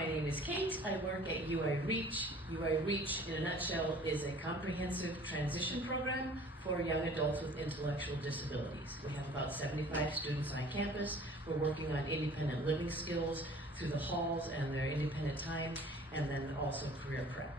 my name is Kate. I work at UI Reach. UI Reach, in a nutshell, is a comprehensive transition program for young adults with intellectual disabilities. We have about 75 students on campus. We're working on independent living skills through the halls and their independent time, and then also career prep.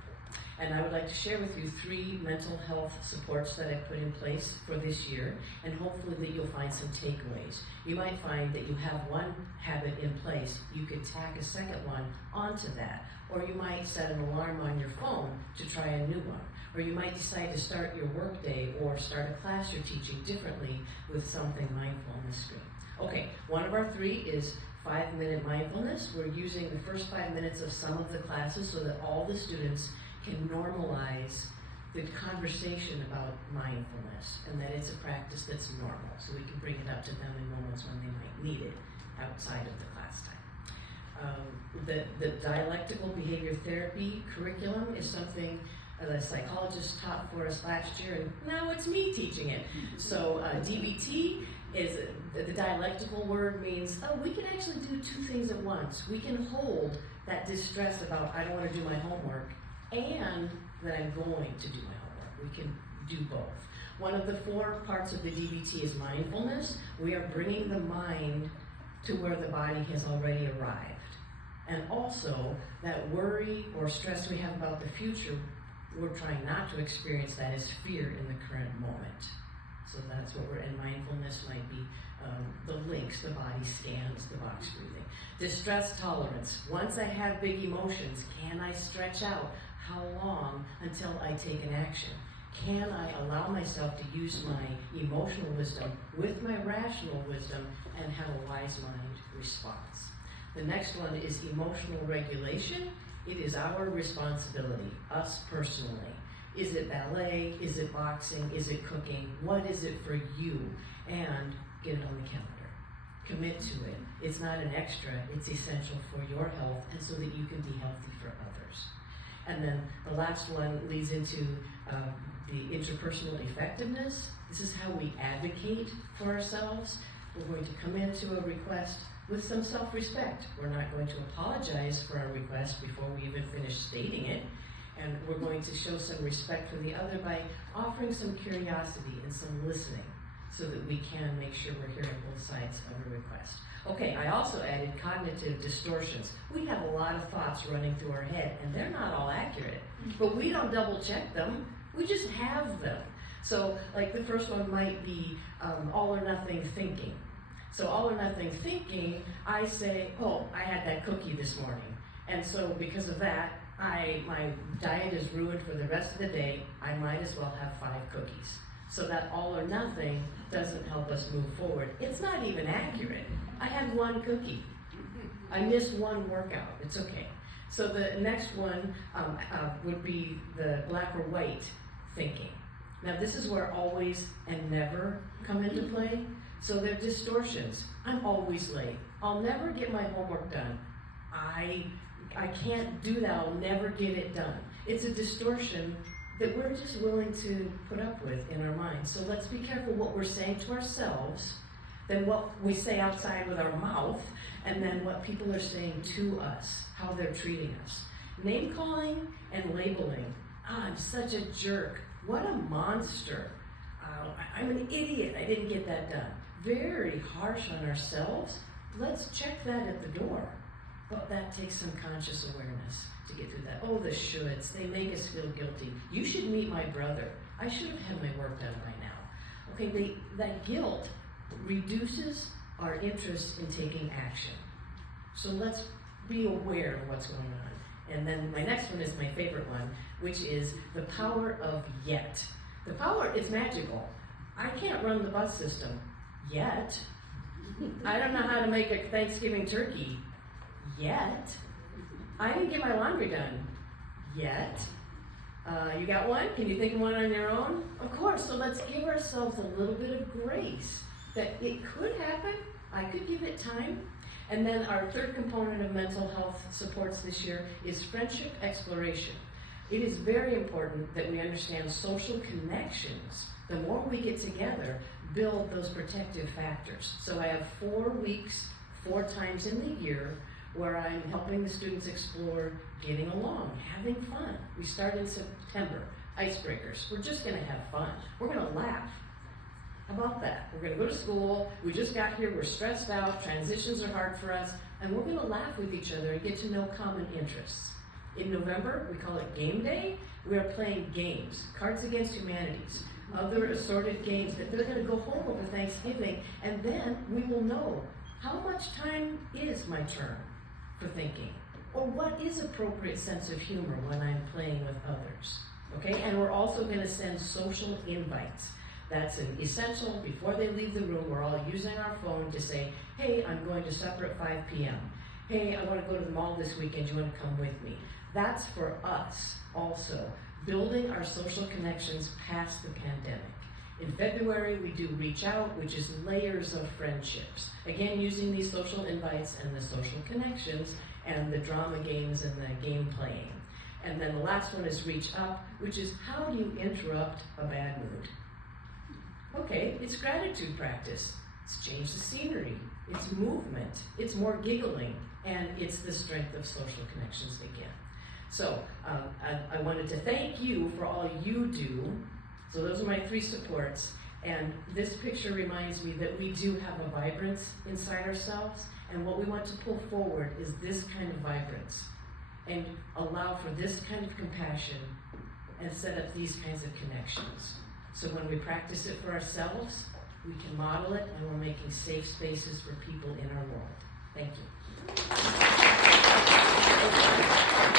And I would like to share with you 3 mental health supports that I've put in place for this year, and hopefully that you'll find some takeaways. You might find that you have one habit in place, you could tack a second one onto that, or you might set an alarm on your phone to try a new one, or you might decide to start your workday or start a class you're teaching differently with something mindful on the screen. Okay, one of our 3 is 5-minute mindfulness. We're using the first 5 minutes of some of the classes so that all the students can normalize the conversation about mindfulness, and that it's a practice that's normal, so we can bring it up to them in moments when they might need it outside of the class time. The dialectical behavior therapy curriculum is something the psychologist taught for us last year, and now it's me teaching it. So DBT is, the dialectical word means, we can actually do 2 things at once. We can hold that distress about, I don't want to do my homework, and that I'm going to do my homework. We can do both. One of the 4 parts of the DBT is mindfulness. We are bringing the mind to where the body has already arrived. And also, that worry or stress we have about the future, we're trying not to experience that as fear in the current moment. So that's what we're in. Mindfulness might be the links, the body scans, the box breathing. Distress tolerance. Once I have big emotions, can I stretch out? How long until I take an action? Can I allow myself to use my emotional wisdom with my rational wisdom and have a wise mind response? The next one is emotional regulation. It is our responsibility, us personally. Is it ballet? Is it boxing? Is it cooking? What is it for you? And get it on the calendar. Commit to it. It's not an extra, it's essential for your health and so that you can be healthy for others. And then the last one leads into the interpersonal effectiveness. This is how we advocate for ourselves. We're going to come into a request with some self-respect. We're not going to apologize for our request before we even finish stating it. And we're going to show some respect for the other by offering some curiosity and some listening so that we can make sure we're hearing both sides of a request. Okay, I also added cognitive distortions. We have a lot of thoughts running through our head, and they're not all accurate, but we don't double check them. We just have them. So, like the first one might be all or nothing thinking. So all or nothing thinking, I say, I had that cookie this morning. And so because of that, my diet is ruined for the rest of the day. I might as well have 5 cookies. So that all or nothing doesn't help us move forward. It's not even accurate. I had 1 cookie. I missed 1 workout. It's okay. So the next one would be the black or white thinking. Now this is where always and never come into play. So they're distortions. I'm always late. I'll never get my homework done. I can't do that. I'll never get it done. It's a distortion that we're just willing to put up with in our minds. So let's be careful what we're saying to ourselves, then what we say outside with our mouth, and then what people are saying to us, how they're treating us. Name calling and labeling. I'm such a jerk. What a monster. I'm an idiot. I didn't get that done. Very harsh on ourselves. Let's check that at the door. But that takes some conscious awareness to get through that. The shoulds, they make us feel guilty. You should meet my brother. I should have had my work done by now. Okay, that guilt reduces our interest in taking action. So let's be aware of what's going on. And then my next one is my favorite one, which is the power of yet. The power is magical. I can't run the bus system yet. I don't know how to make a Thanksgiving turkey yet. I didn't get my laundry done yet. You got one? Can you think of one on your own? Of course. So let's give ourselves a little bit of grace that it could happen. I could give it time. And then our third component of mental health supports this year is friendship exploration. It is very important that we understand social connections. The more we get together, build those protective factors. So I have 4 weeks, 4 times in the year, where I'm helping the students explore getting along, having fun. We start in September, icebreakers. We're just gonna have fun. We're gonna laugh. How about that? We're gonna go to school, we just got here, we're stressed out, transitions are hard for us, and we're gonna laugh with each other and get to know common interests. In November, we call it Game Day. We are playing games, Cards Against Humanities, other assorted games that they're gonna go home over Thanksgiving, and then we will know how much time is my turn for thinking, or what is appropriate sense of humor when I'm playing with others, okay? And we're also gonna send social invites. That's an essential. Before they leave the room, we're all using our phone to say, hey, I'm going to supper at 5 p.m. Hey, I wanna go to the mall this weekend, you wanna come with me? That's for us also, building our social connections past the pandemic. In February, we do Reach Out, which is layers of friendships. Again, using these social invites and the social connections and the drama games and the game playing. And then the last one is Reach Up, which is how do you interrupt a bad mood? Okay, it's gratitude practice. It's change the scenery. It's movement. It's more giggling. And it's the strength of social connections again. So I wanted to thank you for all you do. So those are my 3 supports. And this picture reminds me that we do have a vibrance inside ourselves. And what we want to pull forward is this kind of vibrance and allow for this kind of compassion and set up these kinds of connections. So when we practice it for ourselves, we can model it, and we're making safe spaces for people in our world. Thank you.